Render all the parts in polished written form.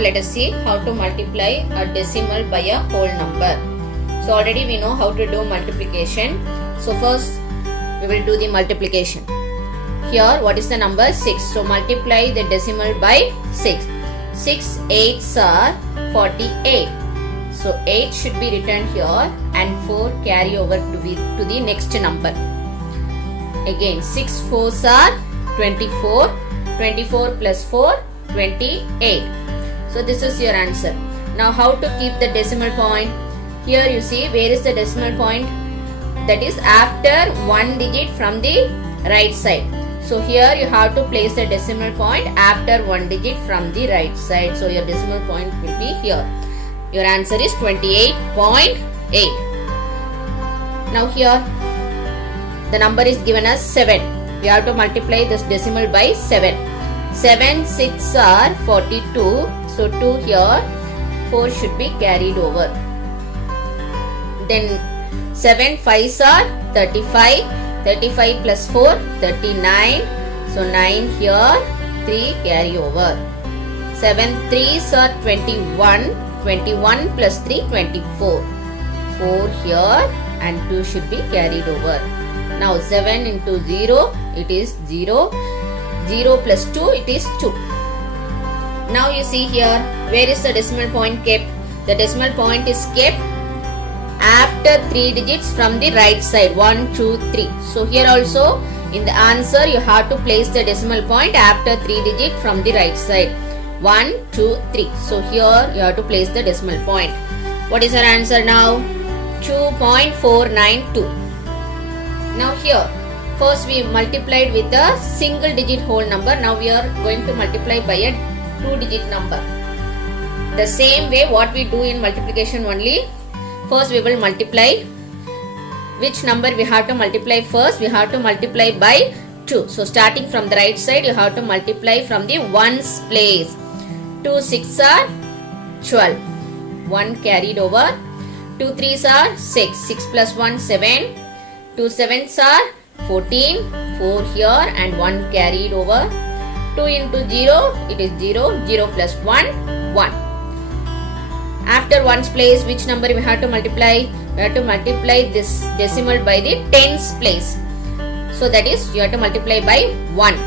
let us see how to multiply a decimal by a whole number. So already we know how to do multiplication. So first we will do the multiplication. Here what is the number? 6. So multiply the decimal by 6. 6 8s are 48. So 8 should be written here and 4 carry over to the next number. Again 6 4s are 24. 24 plus 4 28. So this is your answer. Now how to keep the decimal point? Here you see where is the decimal point? That is after one digit from the right side. So here you have to place the decimal point after one digit from the right side. So your decimal point will be here. Your answer is 28.8. Now here the number is given as 7. We have to multiply this decimal by 7. 7 6 are 42. So 2 here, 4 should be carried over. Then 7 5s are 35. 35 plus 4 39. So 9 here, 3 carry over. 7 3s are 21. 21 plus 3 24. 4 here and 2 should be carried over. Now 7 into 0, it is 0. 0 plus 2, it is 2. Now you see here, where is the decimal point kept? The decimal point is kept after 3 digits from the right side. 1 2 3. So here also in the answer you have to place the decimal point after 3 digits from the right side. 1 2 3. So here you have to place the decimal point. What is our answer now? 2.492. Now here first we multiplied with a single digit whole number. Now we are going to multiply by a 2 digit number. The same way what we do in multiplication only. First we will multiply. Which number we have to multiply first? We have to multiply by 2. So starting from the right side you have to multiply from the ones place. 2 6 are 12. 1 carried over. 2 3s are 6. 6 plus 1 7. 2 7s are 14. 4 here and 1 carried over. 2 into 0, it is 0. 0 plus 1, 1. After ones place, which number we have to multiply? We have to multiply this decimal by the tens place. So that is, you have to multiply by 1.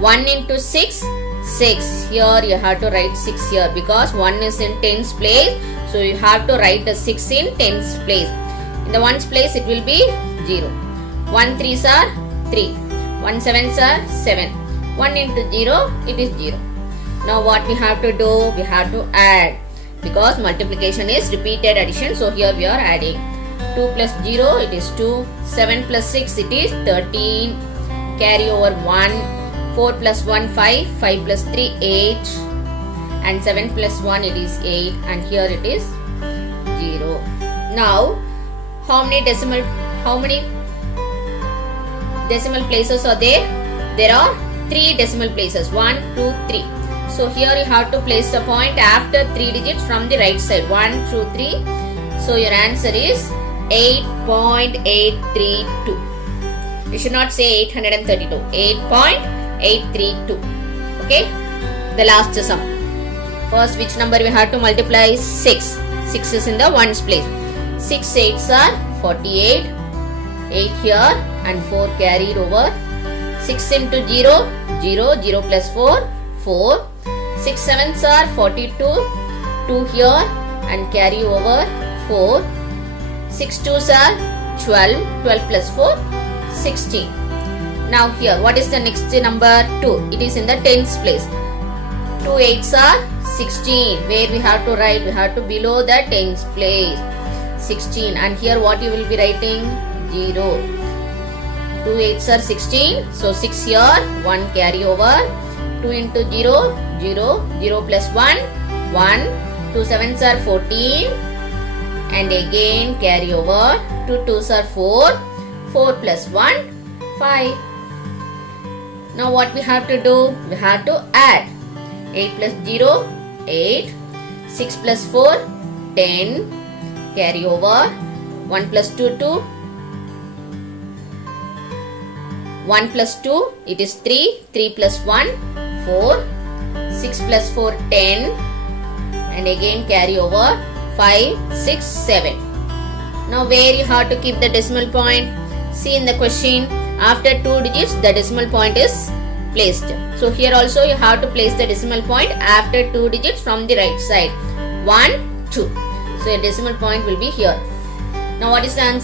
1 into 6, 6. Here you have to write 6 here because 1 is in tens place. So you have to write the 6 in tens place. In the ones place, it will be 0. 1 3s are 3. 1 7s are 7. 1 into 0, it is 0. Now what we have to do? We have to add. Because multiplication is repeated addition. So here we are adding. 2 plus 0, it is 2. 7 plus 6, it is 13. Carry over 1. 4 plus 1, 5. 5 plus 3, 8. And 7 plus 1, it is 8. And here it is 0. Now, how many decimal places are there? There are 3 decimal places. 1, 2, 3. So here you have to place the point after 3 digits from the right side. 1, 2, 3. So your answer is 8.832. You should not say 832. 8.832. Okay. The last sum. First which number we have to multiply? 6. 6 is in the ones place. 6 8s are 48. 8 here and 4 carried over. 6 into 0. 0. 0 plus 4. 4. 6 7s are 42. 2 here and carry over 4. 6 2s are 12. 12 plus 4 16. Now here what is the next number? 2. It is in the tens place. 2 8s are 16. Where we have to write? We have to below the tens place. 16. And here what you will be writing? 0. 2 8s are 16. So 6 here. 1 carry over. 2 into 0. 0. 0 plus 1. 1. 2 7s are 14. And again carry over. 2 2s are 4. 4 plus 1. 5. Now what we have to do? We have to add. 8 plus 0. 8. 6 plus 4. 10. Carry over. 1 plus 2 2. 1 plus 2, it is 3. 3 plus 1, 4. 6 plus 4, 10. and again carry over 5, 6, 7. Now where you have to keep the decimal point? See in the question, after 2 digits the decimal point is placed. So here also you have to place the decimal point after 2 digits from the right side. 1, 2. So your decimal point will be here. Now what is the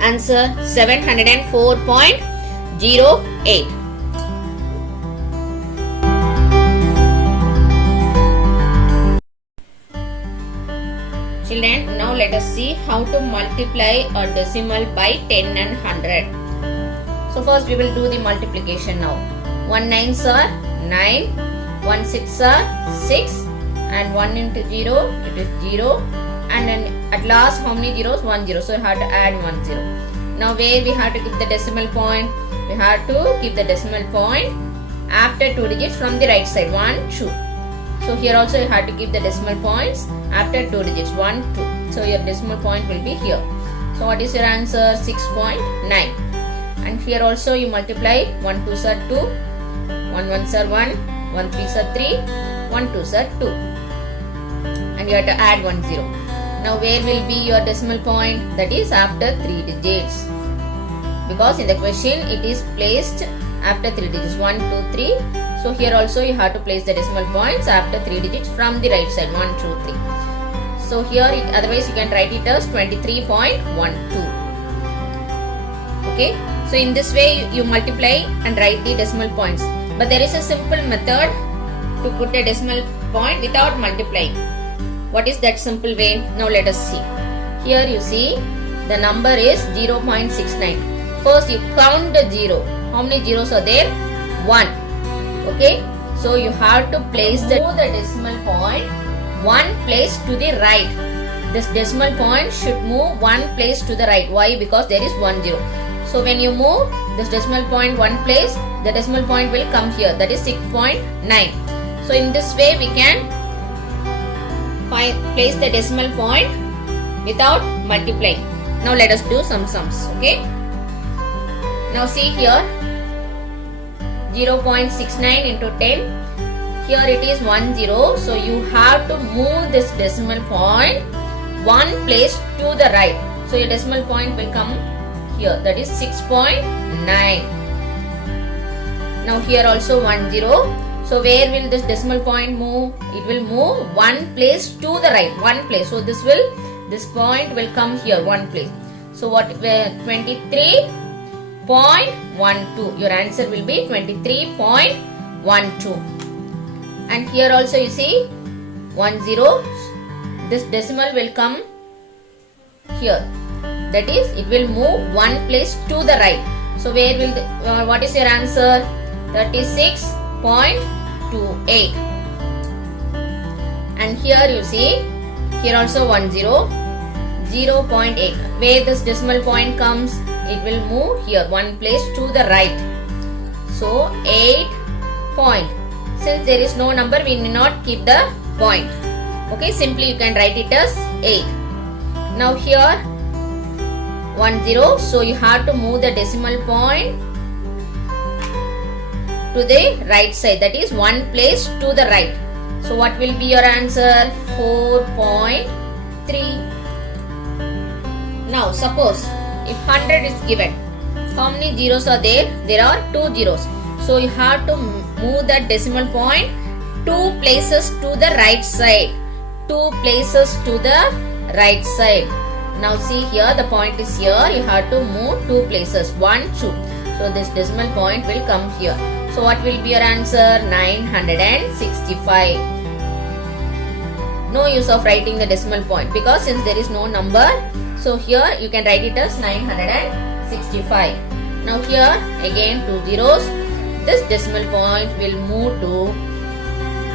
answer? 704.08. Children, now let us see how to multiply a decimal by 10 and 100. So first we will do the multiplication now. 1 9s are 9, 1 6 are 6, and 1 into 0, it is 0, and then at last how many zeros? 1 0, so you have to add 1 0. Now where we have to keep the decimal point? We have to keep the decimal point after 2 digits from the right side. 1 2. So here also you have to keep the decimal points after 2 digits. 1 2. So your decimal point will be here. So what is your answer? 6.9. And here also you multiply 1 2s are 2, 1 1s are 1, 1 3s are 3, 1 2s are 2. And you have to add 1 0. Now where will be your decimal point? That is after 3 digits. Because in the question it is placed after 3 digits. 1 2 3. So here also you have to place the decimal points after 3 digits from the right side. 1 2 3. So here otherwise you can write it as 23.12. Okay. So in this way you multiply and write the decimal points. But there is a simple method to put a decimal point without multiplying. What is that simple way? Now let us see. Here you see the number is 0.69. First you count the 0. How many zeros are there? 1. Okay. So you have to place the decimal point 1 place to the right. This decimal point should move 1 place to the right. Why? Because there is 1 0. So when you move this decimal point 1 place, the decimal point will come here. That is 6.9. So in this way we can place the decimal point without multiplying. Now let us do some sums. Okay. Now see here 0.69 into 10. Here it is 1 0. So you have to move this decimal point 1 place to the right. So your decimal point will come here. That is 6.9. Now here also 1 0. So where will this decimal point move? It will move 1 place to the right. 1 place. So this point will come here 1 place. So what? 23.12. Your answer will be 23.12. And here also you see 1 0. This decimal will come here. That is, it will move 1 place to the right. So where will what is your answer? 36.28. And here you see, here also 1 0, 0.8. Where this decimal point comes, it will move here 1 place to the right. So 8 point. Since there is no number, we need not keep the point. Okay, simply you can write it as 8. Now here 1 0. So you have to move the decimal point to the right side. That is 1 place to the right. So what will be your answer? 4.3. Now suppose if 100 is given, how many zeros are there? There are 2 zeros. So you have to move that decimal point 2 places to the right side. 2 places to the right side. Now see here, the point is here. You have to move 2 places. 1 2. So this decimal point will come here. So what will be your answer? 965. No use of writing the decimal point because since there is no number, so here you can write it as 965. Now here again 2 zeros. This decimal point will move to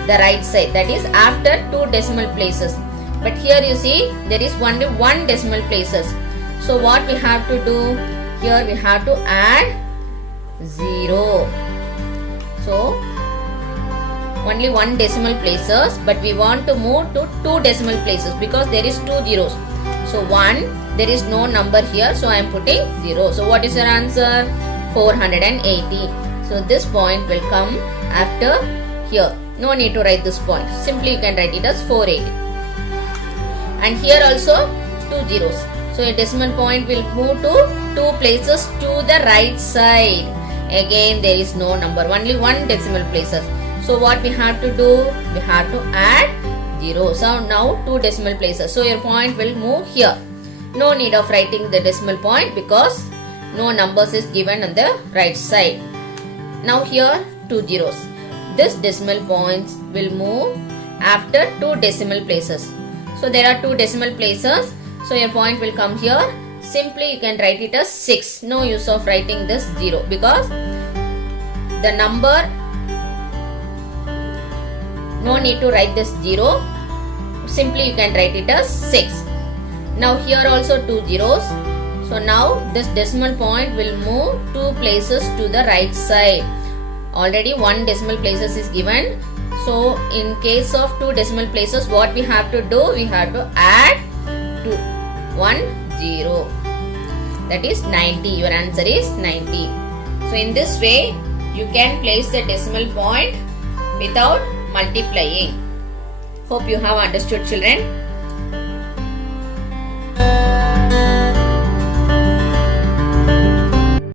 the right side. That is after 2 decimal places. But here you see there is only 1 decimal places. So what we have to do? Here we have to add 0. So only 1 decimal places, but we want to move to 2 decimal places because there is 2 zeros. So 1, there is no number here, so I am putting 0. So what is your answer? 480. So this point will come after here. No need to write this point. Simply you can write it as 480. And here also 2 zeros. So a decimal point will move to 2 places to the right side. Again there is no number, only one decimal places. So what we have to do? We have to add 0. So now 2 decimal places. So your point will move here. No need of writing the decimal point because no numbers is given on the right side. Now here 2 zeros. This decimal points will move after 2 decimal places. So there are 2 decimal places. So your point will come here. Simply you can write it as 6. No use of writing this 0 because the number, no need to write this 0. Simply you can write it as 6. Now here also 2 zeros. So now this decimal point will move 2 places to the right side. Already 1 decimal places is given. So in case of 2 decimal places, what we have to do? We have to add 1 0. That is 90. Your answer is 90. So in this way, you can place the decimal point without multiplying. Hope you have understood, children.